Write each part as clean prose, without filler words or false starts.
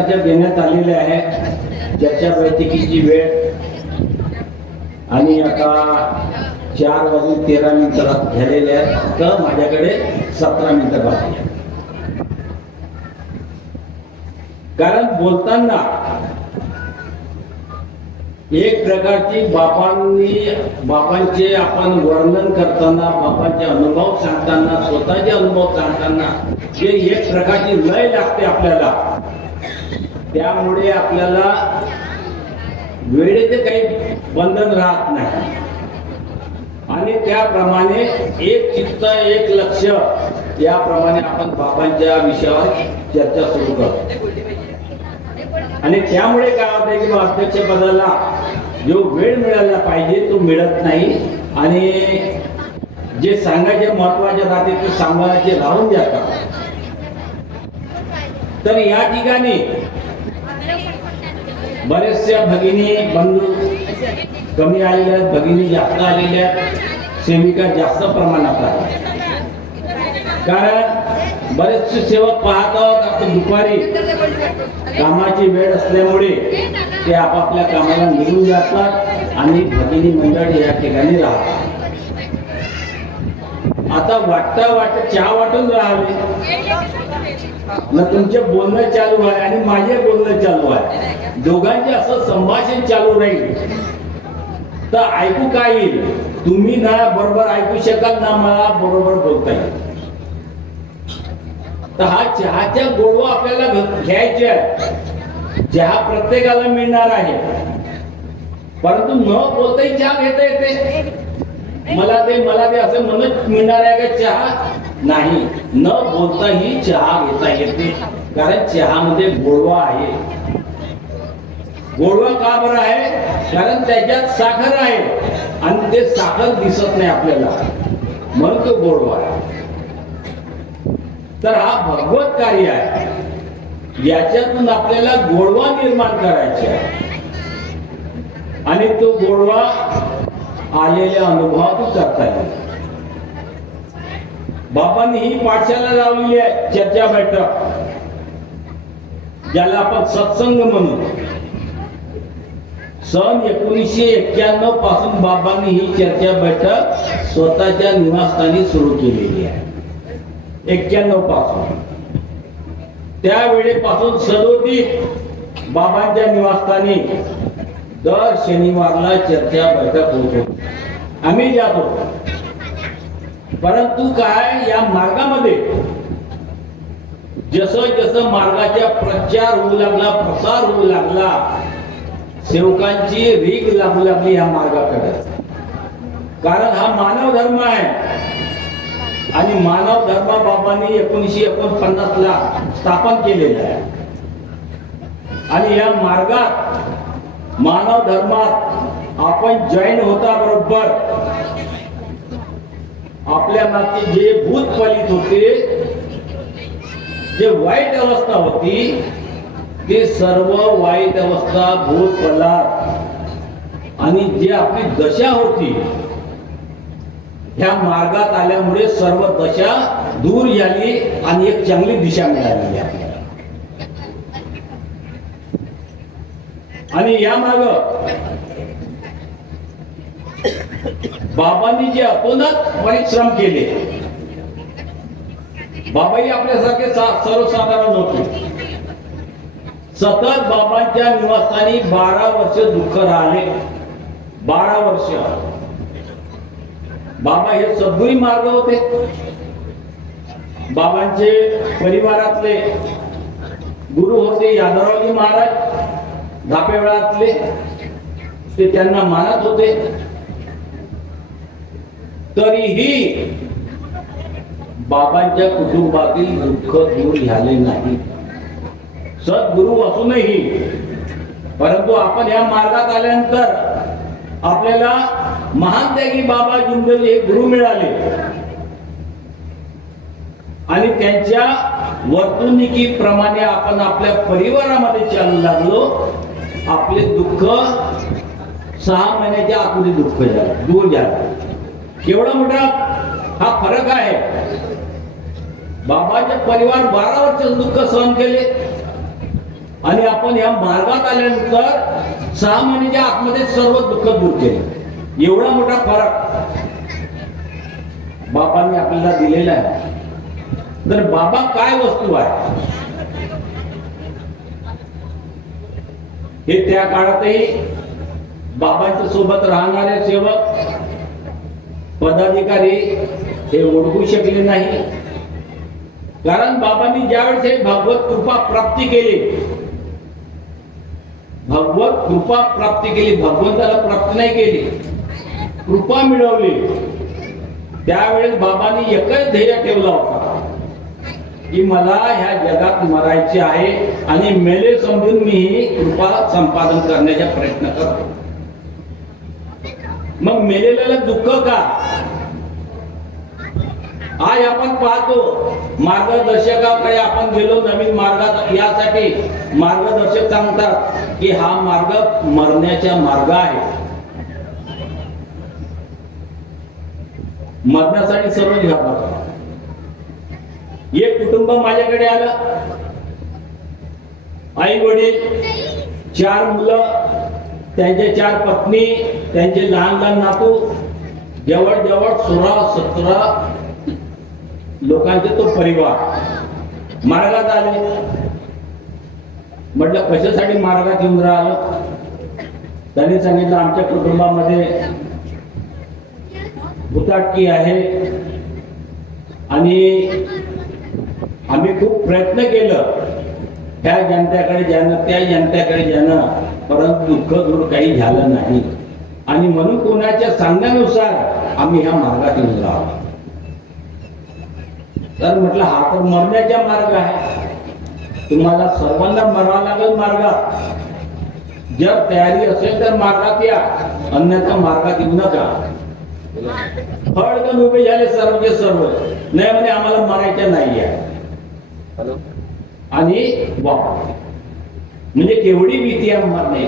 चर्चा देण्यात आलेली आहे. चर्चा बैठकीची वेळ आणि आता 4:13 झालेले आहेत, तर माझ्याकडे 17 मिनिटं बाकी आहे. कारण बोलताना एक प्रकारची बापांचे आपण वर्णन करताना, बापांचे अनुभव सांगताना, स्वतःचे अनुभव सांगताना जे एक प्रकारची लय लागते आपल्याला, त्यामुळे आपल्याला वेळेचे काही बंधन राहत नाही आणि त्याप्रमाणे एक चित्त एक लक्ष याप्रमाणे आपण बाबांच्या विषयावर चर्चा सुरू करतो. आणि त्यामुळे काय होतं की अध्यक्ष पदाला जो वेळ मिळाला पाहिजे तो मिळत नाही आणि जे सांगायचे महत्वाचे राहते ते सांगायचे राहून जातात. तर या ठिकाणी बरेचशा भगिनी बंधू कमी आलेल्या आहेत, भगिनी जास्त आलेल्या आहेत, सेविका जास्त प्रमाणात आहेत. कारण बरेचसे सेवक पाहत आहोत आपण दुपारी कामाची वेळ असल्यामुळे ते आपापल्या कामाला निघून जातात आणि भगिनी मंडळ या ठिकाणी राहतात. आता वाटतं चहा वाटून राहावे ना, तुमचे बोलणं चालू आहे आणि माझे बोलणं चालू आहे, दोघांचे असं संभाषण चालू राहील तर ऐकू काय येईल? तुम्ही ना बरोबर ऐकू शकाल ना मला बरोबर बोलता येईल. तर हा चहाच्या गोडवा आपल्याला घ्यायचे आहे. चहा प्रत्येकाला मिळणार आहे, परंतु न बोलताही चहा घेता येते. मला ते असं म्हणत मिळणार आहे का चहा? नाही, न बोलताही चहा घेता येते. कारण चहामध्ये गोडवा आहे. गोडवा का बरं आहे? कारण त्याच्यात साखर आहे आणि ते साखर दिसत नाही आपल्याला, म्हणून तो गोडवा आहे. तर हा भगवत कार्य आहे, याच्यातून आपल्याला गोडवा निर्माण करायचा आहे आणि तो गोडवा आलेल्या अनुभवातून करता येईल. बाबांनी ही पाठशाला लावलेली आहे, चर्चा बैठक, ज्याला आपण सत्संग म्हणू. सन 1991 पासून बाबांनी ही चर्चा बैठक स्वतःच्या निवासस्थानी सुरू केलेली आहे. 91 पासून त्यावेळेपासून सदोदित बाबांच्या निवासस्थानी दर शनिवारला चर्चा बैठक होतो. आम्ही जातो. परंतु काय, या मार्गामध्ये जसं मार्गाचा प्रचार होऊ लागला, प्रसार होऊ लागला, सेवकांची रीग लागू लागली या मार्गाकडे. कारण हा मानव धर्म आहे आणि मानव धर्म बाबांनी 1949 ला स्थापन केलेला आहे. आणि या मार्गात मानव धर्मात आपण जॉईन होता बरोबर आपल्या मागचे जे भूत फलित होते, जे वाईट अवस्था होती, ते सर्व वाईट अवस्था, भूत फलात आणि जे आपली दशा होती, ह्या मार्गात आल्यामुळे सर्व दशा दूर झाली आणि एक चांगली दिशा मिळाली आहे. आणि या माग बाबांनी जे अतोनात परिश्रम केले, बाबाही आपल्यासारखे सर्वसाधारण होते. सतत बाबांच्या निवासस्थानी 12 वर्ष दुःख राहिले. 12 वर्ष बाबा हे सद्गुरी मार्ग होते. बाबांचे परिवारातले गुरु होते यादवरावजी महाराज धापेवाडातले, ते त्यांना मानत होते. तरीही बाबांच्या कुटुंबातील दुःख दूर झाले नाही. सद्गुरु असूनही, परंतु आपण या मार्गात आल्यानंतर आपल्याला महान त्यागी बाबा जुंदेले हे गुरु मिळाले आणि त्यांच्या वर्तणुकीप्रमाणे आपण आपल्या परिवारामध्ये चालू लागलो. आपले दुःख 6 महिन्याच्या आतमध्ये दुःख झालं, दूर झालं. केवढा मोठा हा फरक आहे. बाबाचे परिवार 12 वर्ष दुःख सहन केले आणि आपण या मार्गात आल्यानंतर 6 महिन्याच्या आतमध्ये सर्व दुःख दूर केले. एवढा मोठा फरक बाबांनी आपल्याला दिलेला आहे. तर बाबा काय वस्तू आहे हे त्या काळातही बाबांच्या सोबत राहणारे सेवक पदाधिकारी हे ओळखू शकले नाही. कारण बाबांनी ज्यावेळेस हे भगवत कृपा प्राप्ती केली, भगवत कृपा प्राप्ती केली, भगवंताला प्राप्ती नाही केली, कृपा मिळवली, त्यावेळेस बाबांनी एकच ध्येय ठेवला होता की मला ह्या जगात मरायचे आहे आणि मेले समजून मी ही कृपा संपादन करण्याचा प्रयत्न करतो. मग मेलेल्याला दुःख का? आज आपण पाहतो मार्गदर्शकाकडे आपण गेलो नवीन मार्गात, यासाठी मार्गदर्शक सांगतात की हा मार्ग मरण्याचा मार्ग आहे. मरण्यासाठी सर्व घाबरतात. एक कुटुंब माझ्याकडे आलं, आई वडील, 4 मुलं, त्यांचे 4 पत्नी, त्यांचे लहान लहान नातू, जवळ 16-17 लोकांचे तो परिवार मार्गात आले. म्हटलं कशासाठी मार्गात येऊन राहिलं? त्यांनी सांगितलं आमच्या कुटुंबामध्ये भुताटकी आहे आणि आम्ही खूप प्रयत्न केलं त्या जनतेकडे जाणं, त्या जनतेकडे जाणं, परंतु दुःख दूर काही झालं नाही आणि म्हणून कोणाच्या सांगण्यानुसार आम्ही ह्या मार्गात येऊन राहिलो. तर म्हटलं हा तर मरण्याचा मार्ग आहे, तुम्हाला सर्वांना मरावं लागेल मार्गात. जर तयारी असेल तर मार्गात या, अन्यथा मार्गात येऊ नका. फडकन उभे झाले सर्वचे सर्व, नाही म्हणे आम्हाला मरायचं नाही आहे. आणि म्हणजे केवढी भीती आहे मरणे.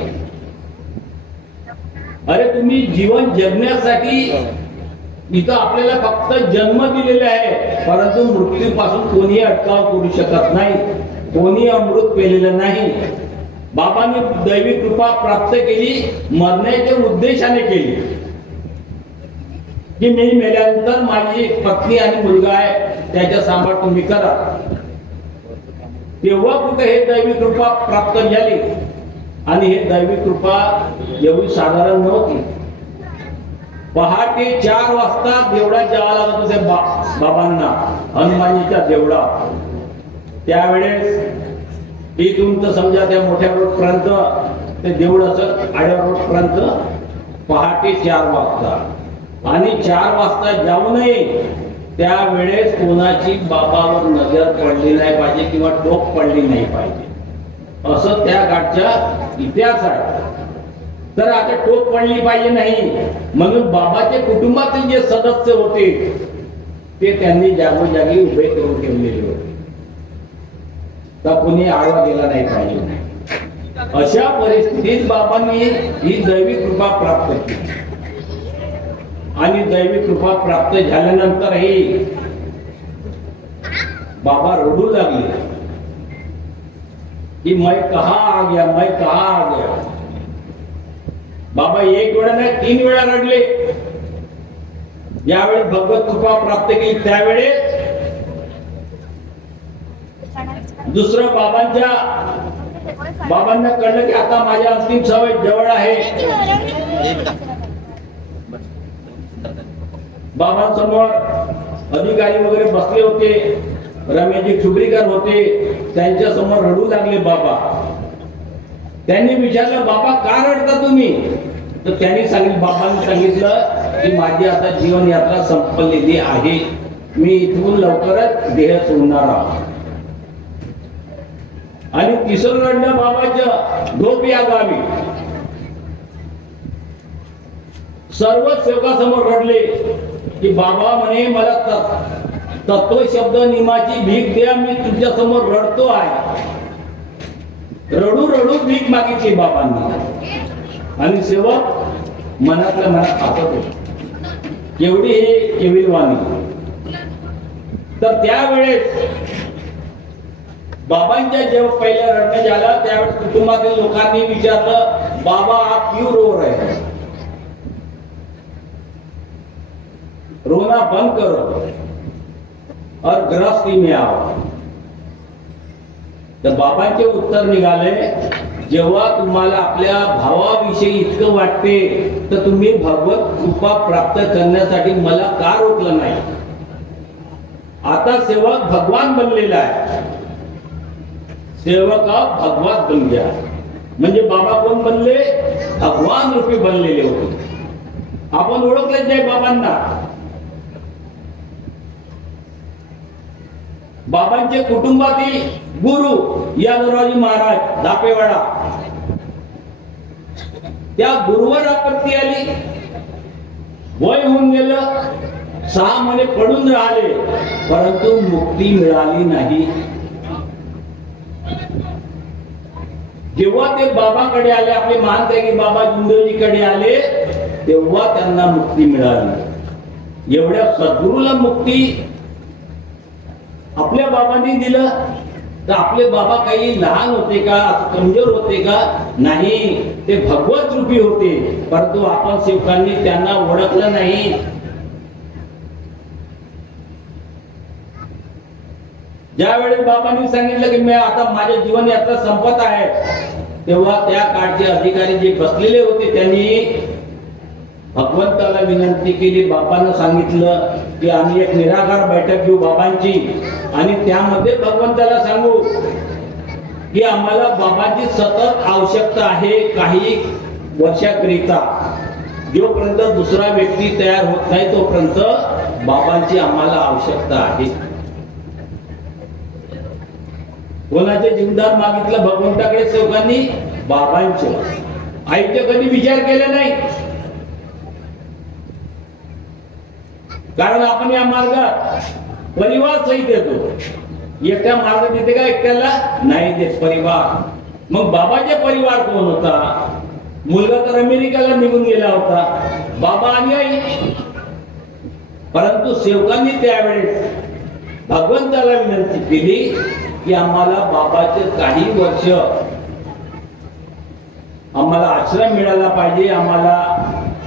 अरे तुम्ही जीवन जगण्यासाठी इथं आपल्याला फक्त जन्म दिलेला आहे, परंतु मृत्यूपासून कोणी अटकाव करू शकत नाही, कोणी अमृत पेलेलं नाही. बाबांनी दैवी कृपा प्राप्त केली, मरण्याच्या उद्देशाने केली की मी मेल्यानंतर माझी पत्नी आणि मुलगा आहे, त्याच्या सांभाळ तुम्ही करा. तेव्हा कुठे हे दैवी कृपा प्राप्त झाली. आणि हे दैवी कृपा एवढी साधारण नव्हती. पहाटे 4 वाजता देवळात जावं लागत होते बाबांना, हनुमानजीच्या देवळात. त्यावेळेस इथून तर समजा त्या मोठ्या रोड पर्यंत ते देऊळ असत, आड्या रोड पर्यंत पहाटे 4 वाजता. आणि 4 वाजता जाऊ नये, त्यावेळेस कोणाची बाबावर नजर पडली नाही पाहिजे किंवा टोक पडली नाही पाहिजे, असं त्या गाठचा इतिहास आहे. तर आता टोक पडली पाहिजे नाही म्हणून बाबाचे कुटुंबातील जे सदस्य होते ते त्यांनी जागोजागी उभे करून ठेवलेले होते, तर कोणी आडवा गेला नाही पाहिजे. अशा परिस्थितीत बाबांनी ही दैवी कृपा प्राप्त केली. आणि दैवी कृपा प्राप्त झाल्यानंतरही बाबा रडू लागले कि मैं कहा आ गया, मैं कहा आ गया. बाबा 1 वेळा नाही 3 वेळा रडले. ज्यावेळेस भगवत कृपा प्राप्त केली त्यावेळेस दुसरं बाबांना कळलं की आता माझ्या अंतिम सवय जवळ आहे. बाबांसमोर अधिकारी वगैरे बसले होते, रमेशजी खुबरीकर होते, त्यांच्या समोर रडू लागले बाबा. त्यांनी विचारलं बाबा का रडता तुम्ही? तर त्यांनी सांगितलं, बाबांनी सांगितलं की माझी आता जीवन यात्रा संपलेली आहे, मी इथून लवकरच देह सोडणार आहे. आणि तिसरं रडणं बाबाच्या ढोप या गावी. सर्व सेवकासमोर रडले की बाबा म्हणे मला तत्व शब्द नियमाची भीक द्या, मी तुझ्या समोर रडतो आहे. रडू रडू भीक मागितली बाबांनी. आणि सेवक मनातल्या मनात हसत होते, एवढी हे केविलवाणी. तर त्यावेळेस बाबांच्या जेव्हा पहिला रडणं झालं त्यावेळेस कुटुंबातील लोकांनी विचारलं, बाबा आप क्यों रो रहे हैं, रोना बंद करो और गृहस्थी में आओ. तर बाबांचे उत्तर निघाले, जेव्हा तुम्हाला आपल्या भावाविषयी इतकं वाटते तर तुम्ही भगवत कृपा प्राप्त करण्यासाठी मला का रोखलं नाही. आता सेवक भगवान बनलेला आहे, सेवक भगवान बन गया. म्हणजे बाबा कोण बनले, भगवान रूपी बनलेले होते. आपण ओळखलेच नाही बाबांना. बाबांचे कुटुंबातील गुरु यादवरावजी महाराज दापेवाडा, त्या गुरुवर आपत्ती आली. वय होऊन गेलं, 6 महिने पडून राहिले, परंतु मुक्ती मिळाली नाही. जेव्हा ते बाबाकडे आले, आपले महानतेगी बाबा जिंदोजीकडे आले, तेव्हा त्यांना मुक्ती मिळाली. एवढ्या सद्गुरूला मुक्ती आपल्या बाबांनी दिलं तर आपले बाबा काही लहान होते का, कमजोर होते का, नाही, ते भगवत रूपी होते. परंतु आपण सेवकांनी त्यांना ओळखलं नाही. ज्यावेळी बाबांनी सांगितलं की मी आता माझे जीवन यात्रा संपत आहे, तेव्हा त्या काळचे अधिकारी जे बसलेले होते त्यांनी भगवंताला विनंती केली. बाबांना सांगितलं की आम्ही एक निराकार बैठक घेऊ बाबांची आणि त्यामध्ये भगवंताला सांगू की आम्हाला बाबांची सतत आवश्यकता आहे. काही वर्षाकरिता जोपर्यंत दुसरा व्यक्ती तयार होत नाही तोपर्यंत बाबांची आम्हाला आवश्यकता आहे. कोणाचे जीवनदान मागितलं भगवंताकडे सेवकांनी, बाबांचे. आईचे कधी विचार केले नाही, कारण आपण या मार्गात परिवार सहित येतो. एकट्या मार्ग देते का एकट्याला नाही देत परिवार. मग बाबाचे परिवार कोण होता, मुलगा तर अमेरिकेला निघून गेला होता, बाबा आणि आई. परंतु सेवकांनी त्यावेळेस भगवंताला विनंती केली की आम्हाला बाबाचे काही वर्ष आम्हाला आश्रम मिळाला पाहिजे, आम्हाला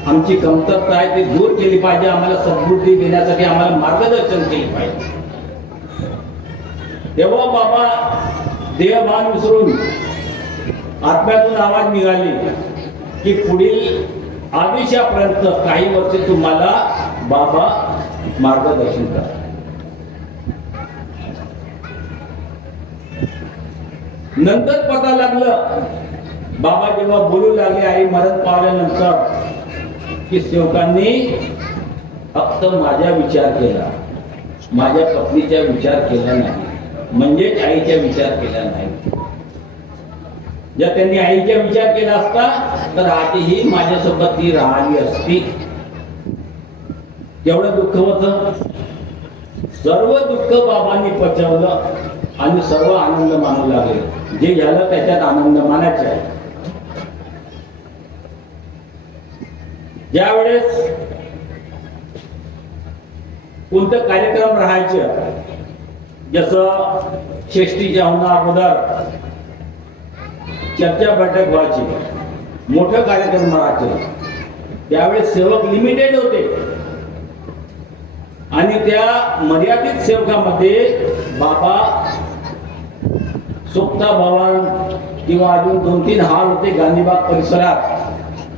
आमची कमतरता आहे ती दूर केली पाहिजे, आम्हाला सद्बुद्धी देण्यासाठी आम्हाला मार्गदर्शन केले पाहिजे. तेव्हा बाबा देहभान विसरून आत्म्यातून आवाज निघाली की पुढील आदेशापर्यंत काही वर्ष तुम्हाला बाबा मार्गदर्शन करा. नंतर पता लागलं, बाबा जेव्हा बोलू लागले आई मरण पावल्यानंतर, की सेवकांनी फक्त माझा विचार केला, माझ्या पत्नीचा विचार केला नाही, म्हणजेच आईचा विचार केला नाही. जर त्यांनी आईचा विचार केला असता तर आजही माझ्यासोबत ती राहिली असती. एवढं दुःख होतं. सर्व दुःख बाबांनी पचवलं आणि सर्व आनंद मानू लागले. जे झालं त्याच्यात आनंद मानायचा आहे. ज्यावेळेस कोणतं कार्यक्रम राहायचं, जसं षष्टीच्या होण्या अगोदर चर्चा बैठक व्हायची, मोठं कार्यक्रम राहायचे, त्यावेळेस सेवक लिमिटेड होते आणि त्या मर्यादित सेवकामध्ये बाबा सुप्ता भवन किंवा अजून 2-3 हॉल होते गांधीबाग परिसरात,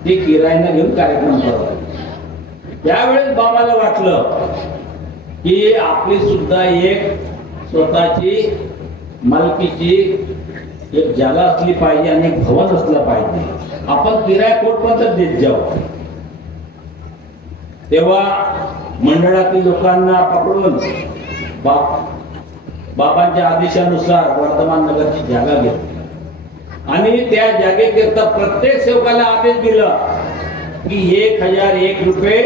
ते किरायाने घेऊन कार्यक्रम करत. त्यावेळेस बाबाला वाटलं की आपली सुद्धा एक स्वतःची मालकीची एक जागा असली पाहिजे आणि एक भवन असलं पाहिजे, आपण किराया कोटपर्यंत देत जाऊ. तेव्हा मंडळातील लोकांना पकडून बाबांच्या आदेशानुसार वर्धमान नगरची जागा घेतली आणि त्या जागेकरता प्रत्येक सेवकाला आदेश दिला की 1001 रुपये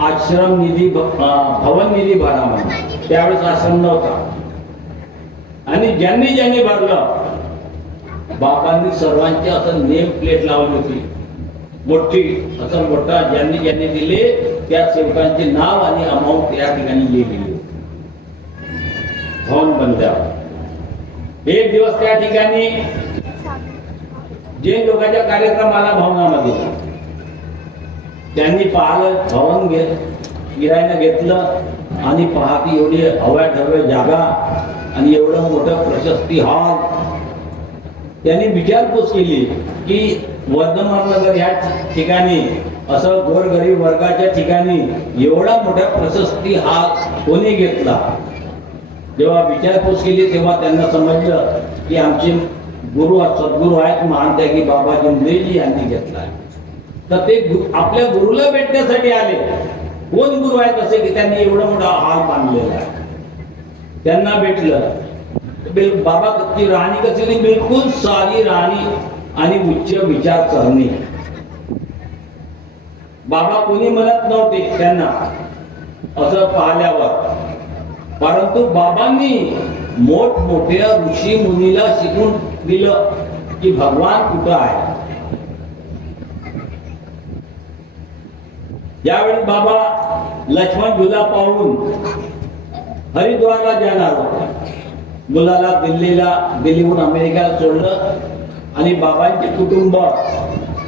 आश्रम निधी भवन निधी भरा म्हणून. त्यावेळेस आश्रम नव्हता आणि ज्यांनी भरलं, बाबांनी सर्वांची असं नेम प्लेट लावली होती मोठी, असं मोठा. ज्यांनी दिले त्या सेवकांचे नाव आणि अमाऊंट त्या ठिकाणी लिहिलेली. भवन बनल्या. एक दिवस त्या ठिकाणी जैन लोकांच्या कार्यक्रमाला भवनामध्ये त्यांनी पाहिलं, भवन गिरायनं घेतलं आणि पाहती एवढी हव्या जागा आणि एवढं मोठं प्रशस्ती हॉल. त्यांनी विचारपूस केली की वर्धमान नगर या ठिकाणी असं गोरगरीब वर्गाच्या ठिकाणी एवढा मोठा प्रशस्ती हा कोणी घेतला. जेव्हा विचारपूस केली तेव्हा त्यांना समजलं की आमचे गुरु सद्गुरू आहेत महान त्यागी बाबा जिंदेजी यांनी घेतला. तर ते आपल्या गुरुला भेटण्यासाठी आले. कोण गुरु आहेत असे की त्यांनी एवढा मोठा हॉल बांधलेला आहे. त्यांना भेटलं. बाबा ती राहणी कशी होती, बिलकुल साधी राहणी आणि उच्च विचारसरणी. बाबा कोणी म्हणत नव्हते त्यांना असं पाहिल्यावर, परंतु बाबांनी मोठमोठ्या ऋषी मुनीला शिकून दिलं की भगवान कुठं आहे. यावेळी बाबा लक्ष्मण झुला पाहून हरिद्वारला जाणार होते. मुलाला दिल्लीहून अमेरिकेला सोडलं आणि बाबांचे कुटुंब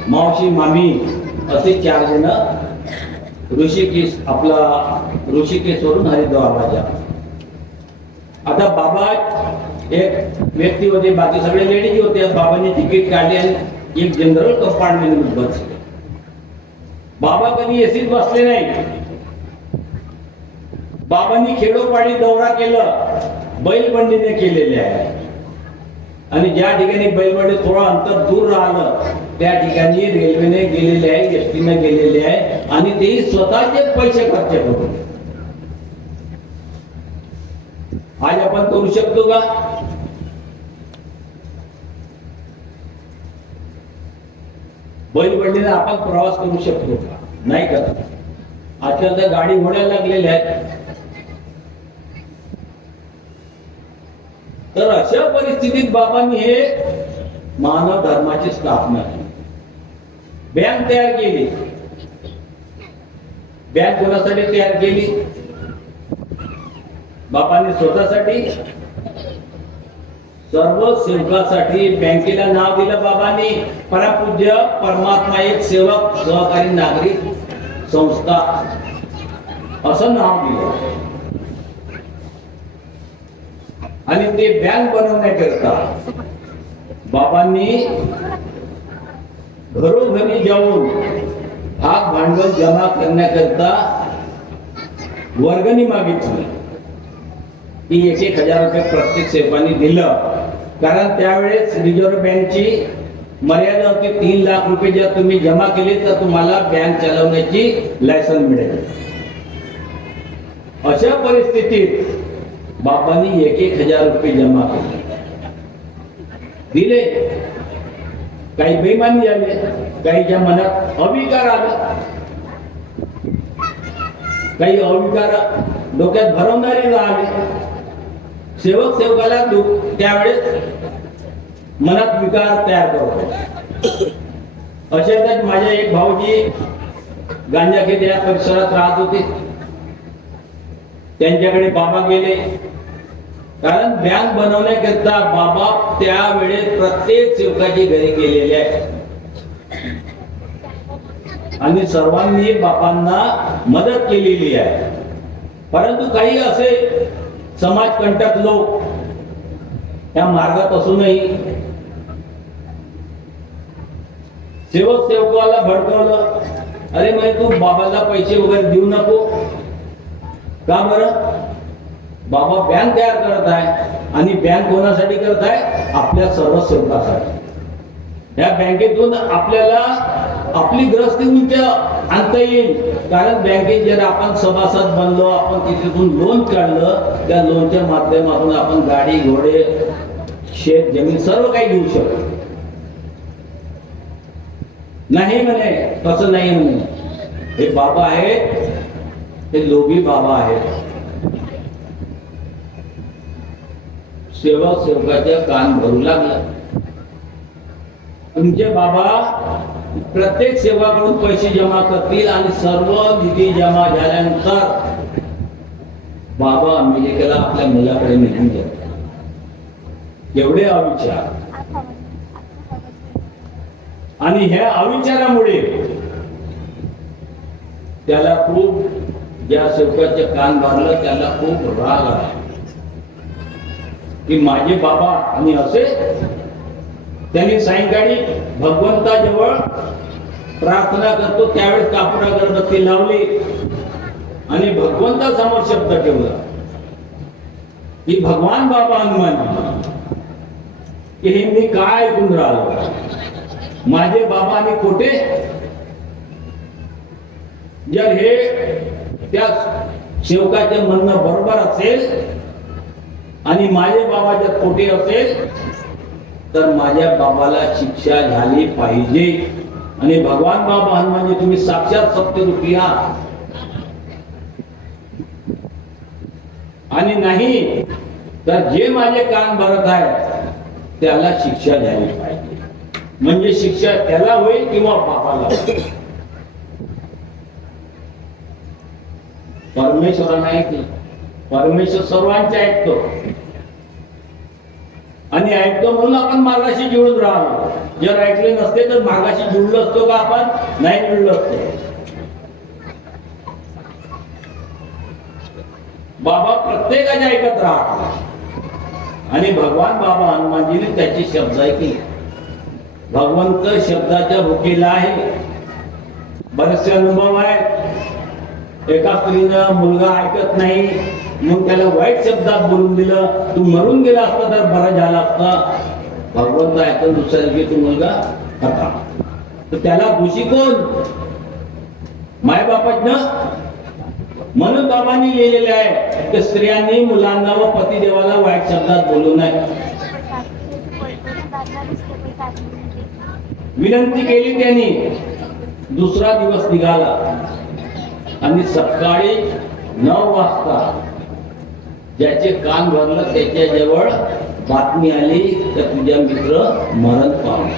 मावशी मामी असे 4 जण ऋषिकेशवरून हरिद्वारला जा. आता बाबा एक व्यक्ती होते, बाकी सगळे लेडीज होते. बाबांनी तिकीट काढले आणि एक जनरल कंपार्टमेंट बसले. बाबा कधी एसीत बसले नाही. बाबांनी खेडोपाडी दौरा केलं, बैलबंडीने केलेले आहे. आणि ज्या ठिकाणी बैलबंडी थोडं अंतर दूर राहिलं त्या ठिकाणी रेल्वेने गेलेले आहे, एसटीने गेलेले आहे आणि तेही स्वतःचे पैसे खर्च करून. आज आपण करू शकतो का? बैलबंडीने आपण प्रवास करू शकतो का? नाही करत. आजकाल तर गाडी घोड्याला लागलेल्या आहेत. तर अशा परिस्थितीत बाबांनी हे मानव धर्माची स्थापना केली. बँक तयार केली. बँक कोणासाठी तयार केली? बाबांनी स्वतःसाठी, सर्व सेवकासाठी. बँकेला नाव दिलं बाबांनी परमपूज्य परमात्मा एक सेवक सहकारी नागरिक संस्था असं नाव दिलं. आणि ते बँक बनवण्याकरता बाबांनी घरोघरी जाऊन भाग भांडवल जमा करण्याकरता वर्गणी मागितली. ती 1,000 रुपये प्रत्येक सेवकांनी दिलं. कारण त्यावेळेस रिझर्व्ह बँकची मर्यादा होती 3 लाख रुपये जर तुम्ही जमा केले तर तुम्हाला बँक चालवण्याची लायसन मिळेल. अशा परिस्थितीत बाबांनी 1,000 रुपये जमा केले, दिले. काही बेईमानी झाली, काहीच्या मनात अविकार आला, काही अविकार डोक्यात भरवणारे राहिले. सेवकाला त्यावेळेस मनात विकार तयार करतो. अशातच माझ्या एक भाऊजी गांजाखेत या परिसरात राहत होते. त्यांच्याकडे बाबा गेले. कारण बँक बनवण्याकरता बाबा त्यावेळेस प्रत्येक सेवकाची घरी गेलेले आहे आणि सर्वांनी बाबांना मदत केलेली आहे. परंतु काही असे समाजकंटक लोक त्या मार्गात असूनही सेवकाला भडकवलं. अरे म्हणजे तू बाबाला पैसे वगैरे देऊ नको. का बरं? बाबा बँक तयार करत आहे आणि बँक कोणासाठी करत आहे? आपल्या सर्व सेवकासाठी. या बँकेतून आपल्याला आपली ग्रस्ती उंच आणता येईल. कारण बँकेत जर आपण सभासद बनलो, आपण तिथून लोन काढलं, त्या लोनच्या माध्यमातून आपण गाडी घोडे शेत जमीन सर्व काही घेऊ शकतो. नाही म्हणे, तसं नाही म्हणे. हे बाबा आहेत, हे लोभी बाबा आहेत. सेवकाच्या कान भरू लागला. तुमचे बाबा प्रत्येक सेवाकडून पैसे जमा करतील आणि सर्व निधी जमा झाल्यानंतर बाबा अमेरिकेला आपल्या मुलाकडे निघून जातात. एवढे अविचार, आणि ह्या अविचारामुळे त्याला खूप, ज्या सेवकाचे कान भरलं त्याला खूप राग आला की माझे बाबा, आणि असे त्यांनी सायंकाळी भगवंताजवळ प्रार्थना करतो त्यावेळेस कापडा अगरबत्ती लावली आणि भगवंतासमोर शब्द ठेवला की भगवान बाबा हनुमान, की हे मी काय ऐकून राहिलो, माझे बाबा आणि खोटे. जर हे त्या सेवकाचे म्हणणं बरोबर असेल आणि माझे बाबा जर खोटे असेल तर माझ्या बाबाला शिक्षा झाली पाहिजे. आणि भगवान बाबा हनुमानजी तुम्ही साक्षात सत्यरूपी आहात, आणि नाही तर जे माझे कान भरत आहे त्याला शिक्षा झाली पाहिजे. म्हणजे शिक्षा त्याला होईल किंवा बाबाला होईल. परमेश्वरांना ऐकलं, परमेश्वर सर्वांचे ऐकतो, आणि ऐकतो म्हणून आपण मार्गाशी जुळून राहिलो. जर ऐकले नसते तर मार्गाशी जुळलो असतो का आपण? नाही जुळलो असतो. बाबा प्रत्येकाचे ऐकत राहतात, आणि भगवान बाबा हनुमानजीने त्याची शब्द ऐकली. भगवंत शब्दाच्या भुकेला आहे. बरेचसे अनुभव आहेत. एका स्त्रीनं मुलगा ऐकत नाही मग त्याला वाईट शब्दात बोलून दिलं, तू मरून गेला असता तर बरं झाला असता. भगवंत ऐकून दुसऱ्या दिवशी तू मुलगा होता, तर त्याला दोषी कोण? माय बापाचं. म्हणून बाबांनी लिहिलेले आहे की स्त्रियांनी मुलांना व पतिदेवाला वाईट शब्दात बोलू नये. विनंती केली त्यांनी. दुसरा दिवस निघाला आणि सकाळी 9 वाजता ज्याचे कान भरलं त्याच्याजवळ बातमी आली तर तुझ्या मित्र मरण पावला.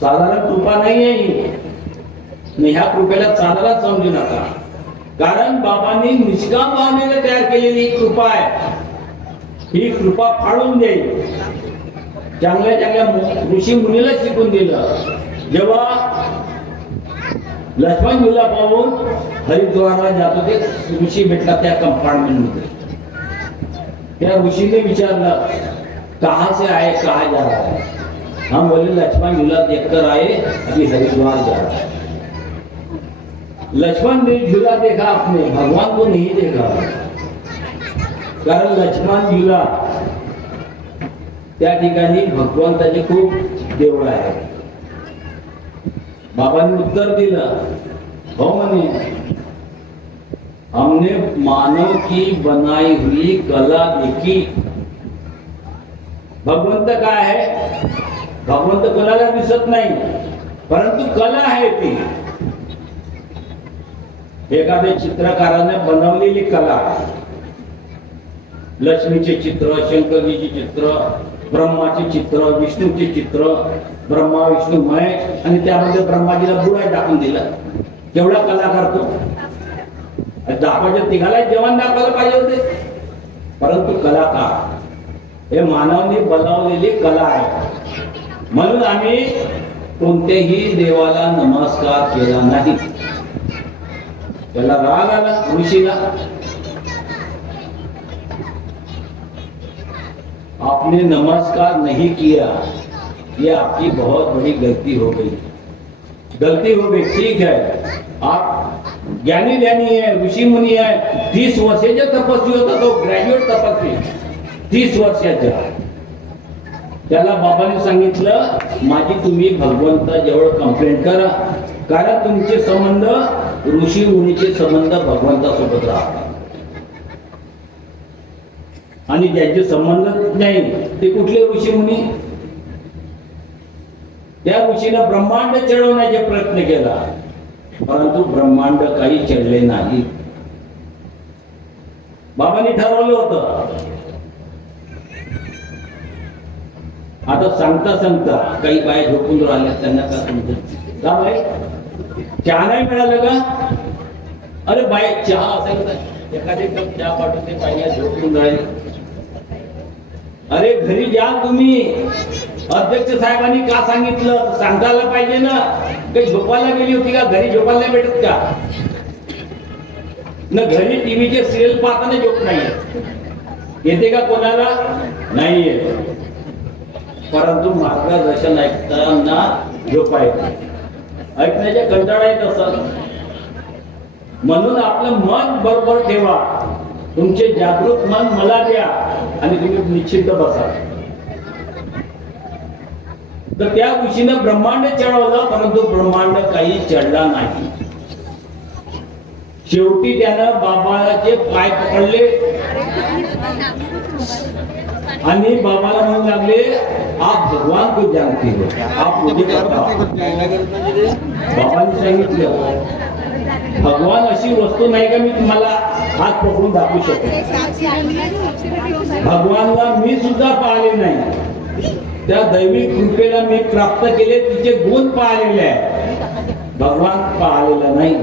साधारण कृपा नाही आहे, ह्या कृपेला चांगला समजू नका, कारण बाबांनी निष्काम भावनेने तयार केलेली कृपा आहे. ही कृपा फाडून देईल. चांगल्या चांगल्या ऋषी मुनीला शिकून दिलं. जेव्हा लक्ष्मणजीला पाहून हरिद्वारला जात होते, ऋषी भेटला त्या कंपार्टमेंट मध्ये. त्या ऋषीने विचारलं कहाँ से आए, कहाँ जा रहा है? हम बोले लक्ष्मण झूला देखकर आए, अभी हरिद्वार जा रहा है. लक्ष्मण ने झूला देखा आपने, भगवान को नहीं देखा, कारण लक्ष्मण झूला त्या ठिकाणी भगवंताचे खूप देवळ आहे. बाबांनी उत्तर दिलं, हो म्हणे, हमने मानव की बनाई हुई कला देखी. भगवंत काय आहे? भगवंत कोणाला दिसत नाही, परंतु कला आहे ती. एखाद्या चित्रकाराने बनवलेली कला. लक्ष्मीचे चित्र, शंकरजीचे चित्र, ब्रह्माचे चित्र, विष्णूचे चित्र, ब्रह्मा विष्णूमय, आणि त्यामध्ये ब्रह्माजीला बुडा टाकून दिला. केवढा कला करतो. दाखवायच्या तिघाला जेवण दाखवायला पाहिजे होते, परंतु कलाकार हे मानवाने बनवलेली कला आहे. म्हणून आम्ही कोणत्याही देवाला नमस्कार केला नाही. त्याला राग आला ऋषीला. आपने नमस्कार नहीं किया, ये आपकी बहुत बड़ी गलती हो गई. गलती हो गई, ठीक है, आप ज्ञानी ज्ञानी है, ऋषी मुनी है. 30 वर्षाचा तपस्वी होता तो, ग्रॅज्युएट तपस्वी, 30 वर्षाचा. त्याला बाबांनी सांगितलं माझी तुम्ही भगवंताजवळ कंप्लेंट करा, कारण तुमचे संबंध ऋषी मुनीचे संबंध भगवंतासोबत राहतात, आणि ज्यांचे संबंध नाही ते कुठले ऋषी मुनी. त्या ऋषीने ब्रह्मांड चढवण्याचे प्रयत्न केला, परंतु ब्रह्मांड काही चढले नाही. बाबांनी ठरवलं होतं. आता सांगता सांगता काही बाय झोपून राहिले, त्यांना का समजत का बाई चहा नाही मिळालं का? अरे बाई चहा असेल तर एखादे कप चहा पाठवते, पाहिजे झोपून राहिले. अरे घरी जाल तुम्ही, अध्यक्ष साहेबांनी का सांगितलं सांगायला पाहिजे ना. काही झोपायला गेली होती का? घरी झोपायला नाही भेटत का? न घरी टीव्हीचे सिरियल पाहताना झोप नाही येते का कोणाला? नाहीये. परंतु मार्गदर्शन ऐकताना झोप येते, ऐकण्याच्या कंटाळा येत असत. म्हणून आपलं मन बरोबर ठेवा, तुमचे जागृत मन मला द्या आणि तुम्ही निश्चिंत बसा. तर त्या दिवशीनं ब्रह्मांड चढवलं, परंतु ब्रह्मांड काही चढला नाही. शेवटी त्यानं बाबाचे पाय पकडले आणि बाबाला म्हणू लागले, आप भगवान को जानते हो, आप मुझे बताओ. बाबांनी सांगितलं, भगवान अशी वस्तू नाही का मी तुम्हाला हात पकडून दाखवू शकतो. भगवानला मी सुद्धा पाहिले नाही, त्या दैवी कृपेला मी प्राप्त केले, तिचे गुण पाहिलेले आहे, भगवान पाहिलेला नाही.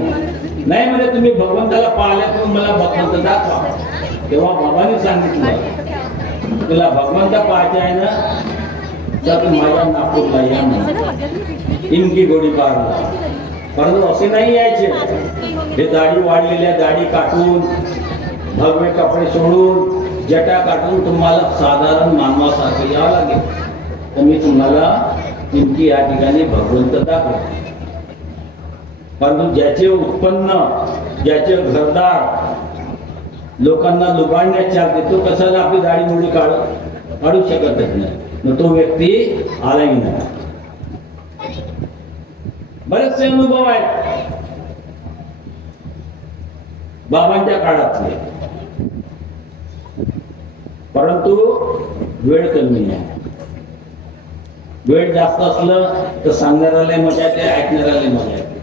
नाही म्हणजे तुम्ही भगवंताला पाहिल्या तर मला भगवंत दाखवा. तेव्हा बाबांनी सांगितलं, तुला भगवंत पाहायचे आहे ना, तर माझ्या नागपूरला या म्हणून इनकी गोडी पारला. परंतु असे नाही यायचे, हे दाढी वाढलेल्या दाढी काटून, भगवे कपडे सोडून, जटा काटून तुम्हाला साधारण मानवासारखं यावं लागेल. तर मी तुम्हाला इनकी या ठिकाणी भगवंत दाखवतो. परंतु ज्याचे उत्पन्न, ज्याचे घरदार लोकांना लुबाडण्यात चालते, तो कशाला आपली दाढी मुडी काढू शकतच नाही. मग तो व्यक्ती आलाही नाही. बरेचसे अनुभव आहेत बाबांच्या काळातले, परंतु वेळ कमी आहे. वेळ जास्त असलं तर सांगणाऱ्याला मजा येते, ऐकणाऱ्याला मजा येते.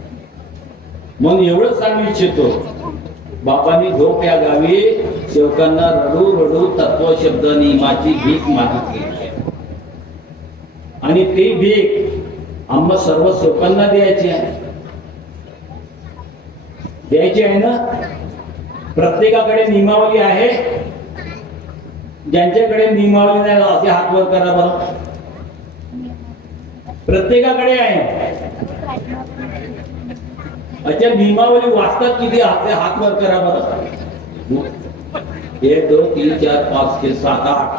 म्हणून एवढं सांगू इच्छितो, बाबांनी झोप या गावी सेवकांना रडू रडू तत्व शब्द नियमाची भीक मागितली आणि ती भीक आम्हा सर्व सेवकांना द्यायची आहे ना. प्रत्येकाकडे नियमावली आहे, ज्यांच्याकडे नियमावली नाही असे हात वर करा बरं. प्रत्येकाकडे आहे. अच्छा, नियमावली वाचतात किती? हात वर करा बरं. 1 2 3 4 5 6 7 8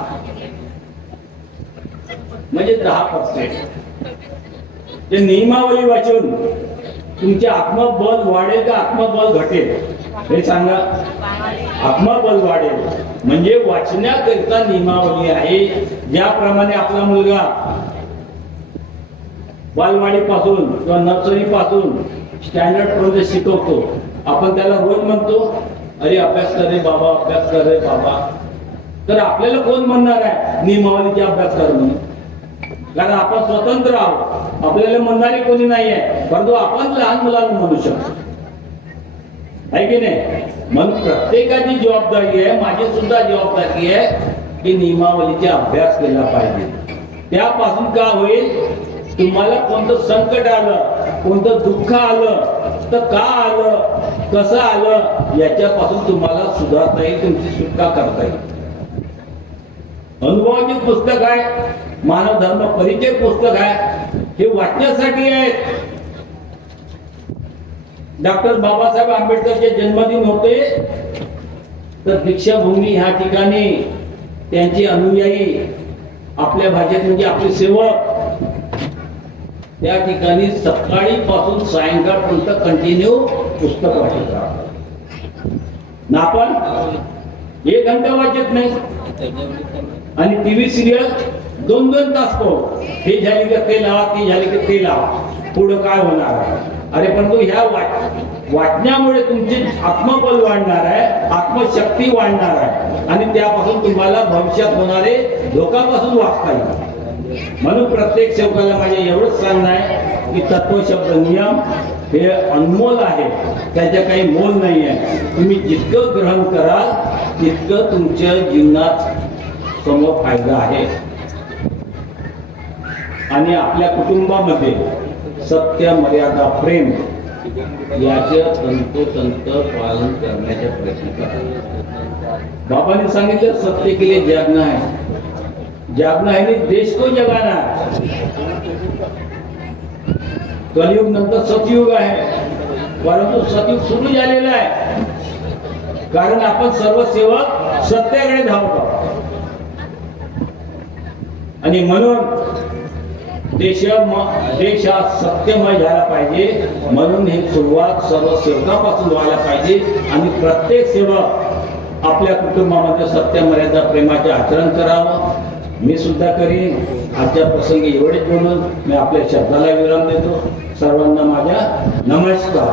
म्हणजे 10%. ते नियमावली वाचून तुमचे आत्मबल वाढेल का आत्मबल घटेल हे सांगा. आत्मबल वाढेल म्हणजे वाचण्याकरिता नियमावली आहे. ज्याप्रमाणे आपला मुलगा बालवाडी पासून किंवा नर्सरी पासून स्टँडर्ड पर्यंत शिकवतो, आपण त्याला रोज म्हणतो, अरे अभ्यास कर रे बाबा, अभ्यास कर रे बाबा. तर आपल्याला कोण म्हणणार आहे नियमावलीचा अभ्यास कर म्हणून? कारण आपण स्वतंत्र आहोत, आपल्याला म्हणणारे कोणी नाही आहे. परंतु आपण लहान मुलांना म्हणू शकतो, आहे की नाही? म्हणून प्रत्येकाची जबाबदारी आहे, माझी सुद्धा जबाबदारी आहे की नियमावलीचा अभ्यास केला पाहिजे. त्यापासून का होईल, तुम्हाला कोणतं संकट आलं, कोणतं दुःख आलं तर का आलं, कसं आलं, याच्यापासून तुम्हाला सुधारता येईल, तुमची सुटका करता येईल. अनुभवाचे पुस्तक आहे, मानव धर्म परिचय पुस्तक आहे, हे वाचण्यासाठी आहे. डॉक्टर बाबासाहेब आंबेडकरचे जन्मदिन होते, तर दीक्षाभूमी ह्या ठिकाणी त्यांचे अनुयायी, आपल्या भाषेत म्हणजे आपले सेवक, त्या ठिकाणी सकाळी पासून सायंकाळपर्यंत कंटिन्यू पुस्तक वाचत राहतात. ना आपण 1 घंटा वाचत नाही. आणि टीव्ही सिरियल 2-2 तास पाहू, हे झाली का ते लावा, ती झाली का ते लावा, पुढं काय होणार आहे. अरे परंतु ह्या वाचण्यामुळे तुमची आत्मबल वाढणार आहे, आत्मशक्ती वाढणार आहे आणि त्यापासून तुम्हाला भविष्यात होणारे धोकापासून वाचता येईल. म्हणून प्रत्येक सेवकाला माझे एवढंच सांगणं आहे की तत्व शब्द नियम हे अनमोल आहे, त्याच्या काही मोल नाही आहे. तुम्ही जितकं ग्रहण कराल तितकं तुमच्या जीवनात समोर फायदा आहे. आणि आपल्या कुटुंबामध्ये सत्य, मर्यादा, प्रेम याचे तंतोतंत पालन करण्याचा प्रयत्न करा. बाबांनी सांगितलं सत्य के लिए जागना है, जागना है नहीं, देश को जगाना। कलयुग नंतर सतयुग आहे, परंतु सतयुग सुरू झालेला आहे, कारण आपण सर्व सेवक सत्याकडे धावतो आणि म्हणून देश हा सत्यमय झाला पाहिजे। म्हणून ही सुरुवात सर्व सेवकापासून व्हायला पाहिजे आणि प्रत्येक सेवक आपल्या कुटुंबामध्ये सत्य मर्यादा प्रेमाचे आचरण करावं। मी सुद्धा करीन। आजच्या प्रसंगी एवढेच बोलून मी आपल्या शब्दाला विराम देतो। सर्वांना माझा नमस्कार।